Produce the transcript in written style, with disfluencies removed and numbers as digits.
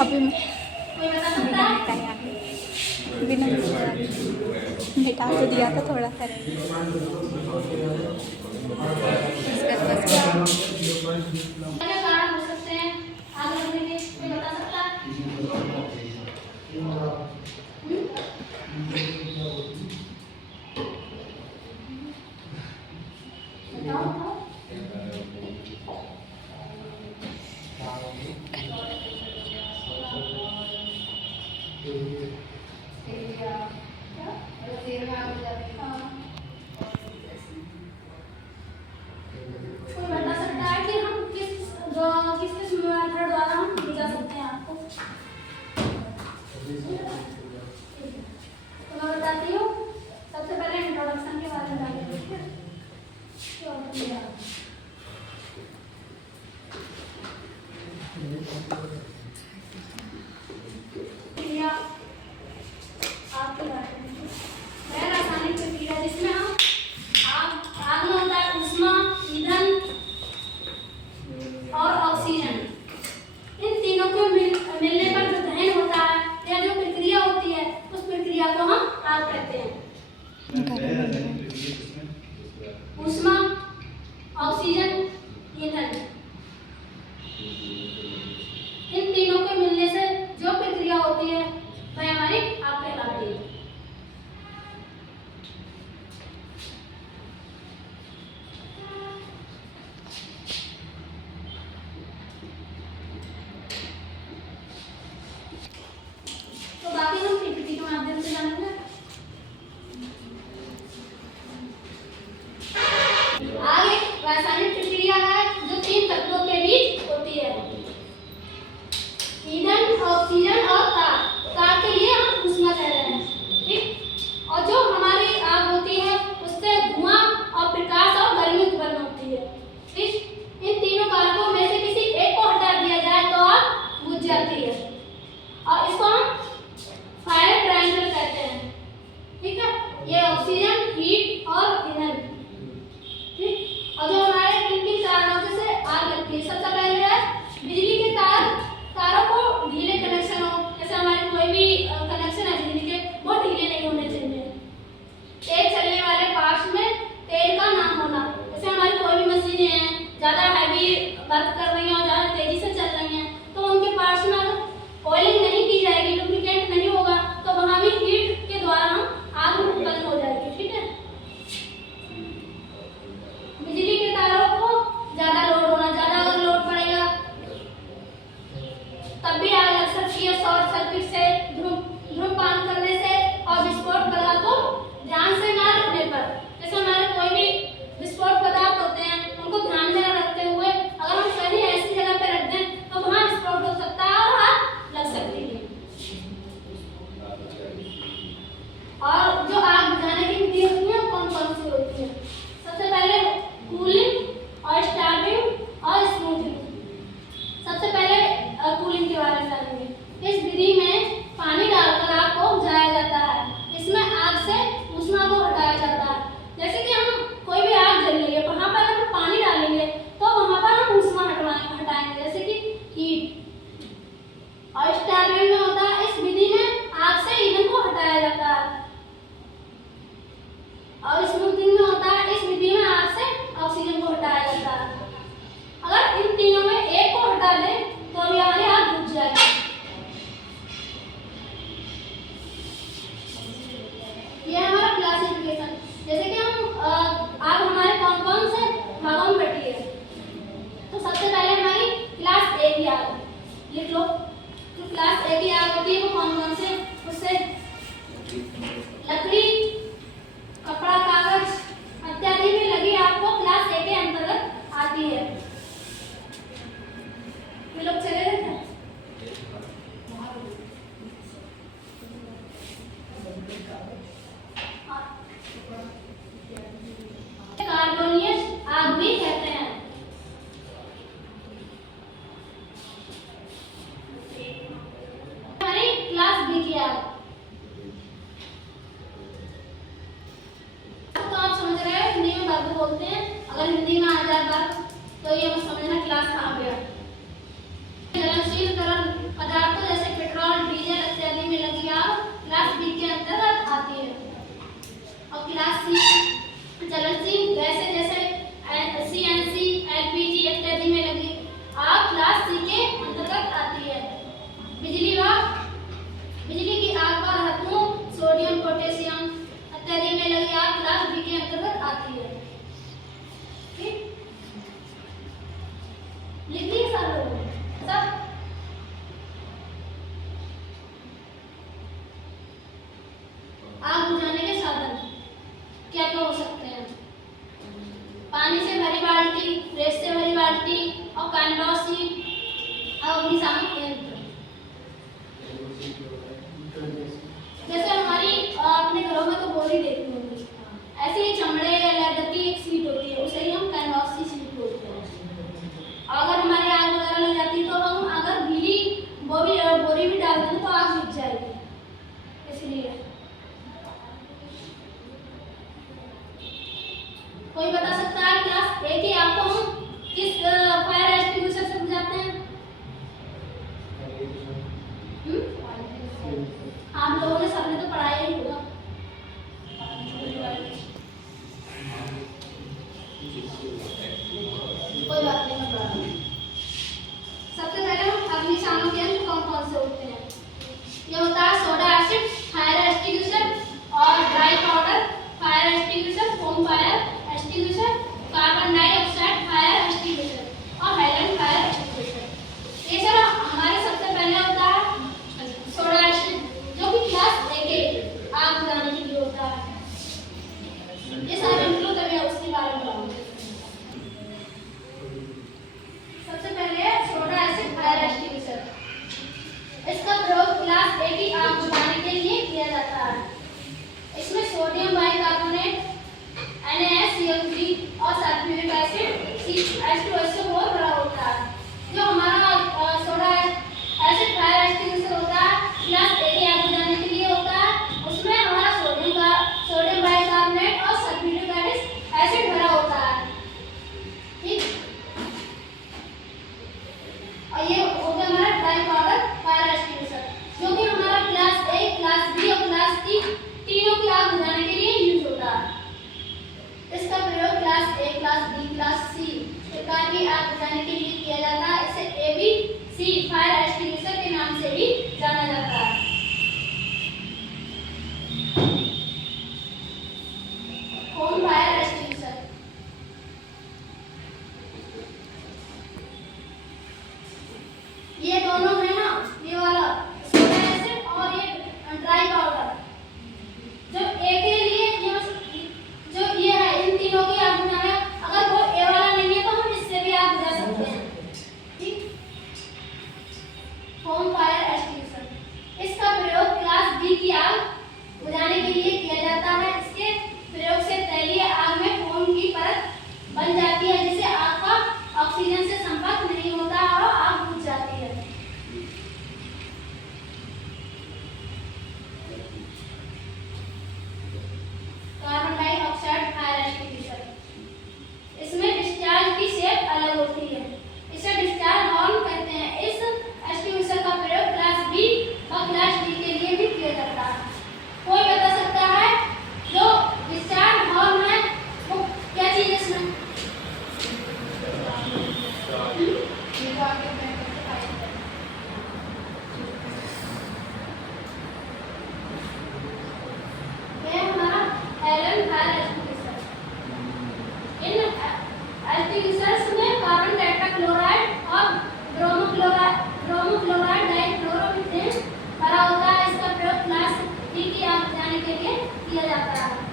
अभी मिटा तो दिया था थोड़ा सा। ऊष्मा, ऑक्सीजन, ईंधन, इन तीनों के मिलने से जो प्रक्रिया होती है वह हमारी आग कहलाती है। तो बाकी हम पीपीटी के माध्यम से जानेंगे। आगे रासायनिक प्रक्रिया है जो तीन तत्वों के बीच होती है, ईंधन, ऑक्सीजन और ताप के लिए हम ऊष्मा कह रहे हैं, ठीक। और जो हमारी आग होती है उससे धुआं और प्रकाश और गर्मी उत्पन्न होती है, ठीक। इन तीनों कारकों में से किसी एक को हटा दिया जाए तो आग बुझ जाती है और इसको हम फायर ट्रायंगल कहते हैं, ठीक है। ये ऑक्सीजन, हीट और ईंधन, ठीक। और जो हमारे किन किन कारणों से आग लगती है, सबसे पहले है बिजली के तारों को ढीले कनेक्शन हो, जैसे हमारे कोई भी कनेक्शन है बिजली के वो ढीले नहीं होने चाहिए। तेज चलने वाले पार्ट्स में तेल का ना होना, जैसे हमारी कोई भी मशीनें हैं ज़्यादा हैवी वर्क कर रही हैं और ज़्यादा तेजी से चल रही हैं तो उनके पार्ट्स में अगर ऑयलिंग नहीं की जाएगी, लुब्रिकेंट नहीं होगा तो वहाँ भी हीट के द्वारा हम आग उत्पन्न हो जाएगी, ठीक है। बिजली के तारों को ज़्यादा लोड होना, ज़्यादा अगर लोड पड़ेगा तब भी आग लग सकती है, शॉर्ट सर्किट से, धूम्रपान करने से और विस्फोट पदार्थ को ध्यान से ना रखने पर। जैसे हमारे कोई भी विस्फोट पदार्थ होते हैं उनको ध्यान में रखते हुए अगर हम सही ऐसी जगह पे रख दें तो वहाँ विस्फोट हो सकता है और आग लग सकती है। और जो आग बुझाने की विधि होती है कौन कौन सी होती है, सबसे पहले कूलिंग और स्टार्विंग और स्मूथिंग। सबसे पहले कूलिंग के बारे में जानेंगे। इस विधि में पानी डालकर आग को बुझाया जाता है। इसमें आग से ऊष्मा को हटाया जाता है। जैसे कि हम कोई भी आग जल रही है वहाँ पर हम पानी डालेंगे तो वहाँ पर हम ऊष्मा हटाएंगे, जैसे कि हीट। और स्टार्विंग में होता है, इस विधि में आग से ईंधन को हटाया जाता है। और स्मूथिंग में होता है, इस विधि में आग से ऑक्सीजन को हटाया जाता है। अगर इन तीनों में एक को हटा दें तो भी हमारी आग बुझ जाएगी। ये हमारा क्लासिफिकेशन, जैसे कि हम आग हमारे कौन कौन से भागों में बटी है। तो सबसे पहले हमारी क्लास ए की आग लिख लो। तो क्लास ए की आग होती है वो कौन कौन से, उससे लकड़ी, कपड़ा, कागज इत्यादि में लगी आग को क्लास ए के अंतर्गत आती है। ये लोग चले गए थे। कार्बोनियस आग भी कहते हैं। हमारी क्लास बी की आग, तो आप समझ रहे हैं हिंदी में बाबू बोलते हैं, अगर हिंदी में आ जाए बात तो ये समझना क्लास कहाँ पे है। ज्वलनशील तरल पदार्थों जैसे पेट्रोल, डीजल इत्यादि में लगी आग क्लास बी के अंतर्गत आती है। और क्लास सी ज्वलनशील गैसें जैसे सीएनसी, एलपीजी इत्यादि में लगी आग क्लास सी के अंतर्गत आती है। बिजली की आग पर धातुओं सोडियम, पोटेशियम इत्यादि में लगी आग क्लास बी के अंतर्गत आती है। ठीक, लिख लिए सब लोग सब। आग बुझाने के साधन क्या क्या हो सकते हैं? पानी से भरी बाल्टी, रेत से भरी बाल्टी और कैनवास शीट और अग्निशामक यंत्र। जैसे हमारी अपने घरों में तो बोरी देखी होंगी, ऐसे ही चमड़े या लेदर की एक सीट होती है, उसे ही हम कैनवास की सीट बोलते हैं। अगर हमारी आग वगैरह लग जाती है तो हम अगर गीली बोरी भी डाल दें तो आग बुझ जाएगी, इसलिए। कोई बता सकता है क्लास ए की आग को हम किस फायर एक्सटिंग्विशर से बुझाते हैं? आप लोगों ने सबने तो पढ़ाया ही होगा। कोई बात नहीं, मैं बता दूं। सबसे पहले हम अग्निशामक यंत्र कौन कौन से होते हैं? ये होता है सोडा एसिड फायर एक्सटिंग्विशर और dry powder fire extinguisher, foam fire extinguisher, carbon dioxide fire extinguisher और हाइड्रोजन फायर एक्सटिंग्विशर। ये सर हमारे सबसे पहले होता है सोडा एसिड, जो कि क्लास ए के आग बुझाने के लिए होता है। ये सारे इंक्लूड तभी उसके बारे में बताऊंगी। सबसे पहले सोडा एसिड फायर एक्सटिंग्विशर, इसका प्रयोग क्लास ए की आग बुझाने के लिए किया जाता है। इसमें सोडियम बाइकार्बोनेट NaCl3 और सल्फ्यूरिक एसिड H2SO4 भरा होता है। जो हमारा सोडा एसिड फायर एक्सटिंग्विशर होता है क्लास ए की आग बुझाने के लिए होता है, उसमें हमारा सोडियम बाइकार्बोनेट और सल्फ्यूरिक एसिड भरा होता है। ठीक, और ये हो गया हमारा ड्राई पाउडर फायर एक्सटिंग्विशर, जो कि हमारा क्लास ए, क्लास बी और क्लास सी तीनों की आग बुझाने के लिए यूज होता है। इसका प्रयोग class A, class B, class C प्रकार की आग बुझाने के लिए किया जाता है। इसे ABC फायर एक्सटिंग्विशर के नाम से भी जाना जाता है। फोम फायर एक्सटिंग्विशर, ये दोनों है ना, ये वाला सोडा एसिड और ये ड्राई पाउडर, जो ए के लिए जो ये है, इन तीनों की आग बुझाना है। अगर वो ए वाला नहीं है तो हम इससे भी आग बुझा सकते हैं। ठीक, फोम फायर एक्सटिंग्विशर, इसका प्रयोग क्लास बी की आग बुझाने के लिए किया जाता है। इसके प्रयोग से तैलीय आग में फोम की परत बन जाती है, जिससे आग का ऑक्सीजन से संपर्क नहीं होता और आग बुझ जाती है। कार्बन डाइऑक्साइड फायर एक्सटिंग्विशर, इसमें डिस्चार्ज की शेप अलग होती है, इसे डिस्चार्ज हॉर्न कहते हैं। इस एक्सटिंग्विशर का प्रयोग क्लास बी और क्लास डी के लिए भी किया जाता है। कोई बता सकता है जो डिस्चार्ज हॉर्न है वो क्या चीज है? इसमें एलन फायर एक्सटिंग्विशर, इन एक्सटिंग्विशर्स में कार्बन टेट्राक्लोराइड और ब्रोमोक्लोराइड डाइक्लोरोमीथेन भरा होता है। इसका प्रयोग क्लास डी की आग बुझाने के लिए किया जाता है।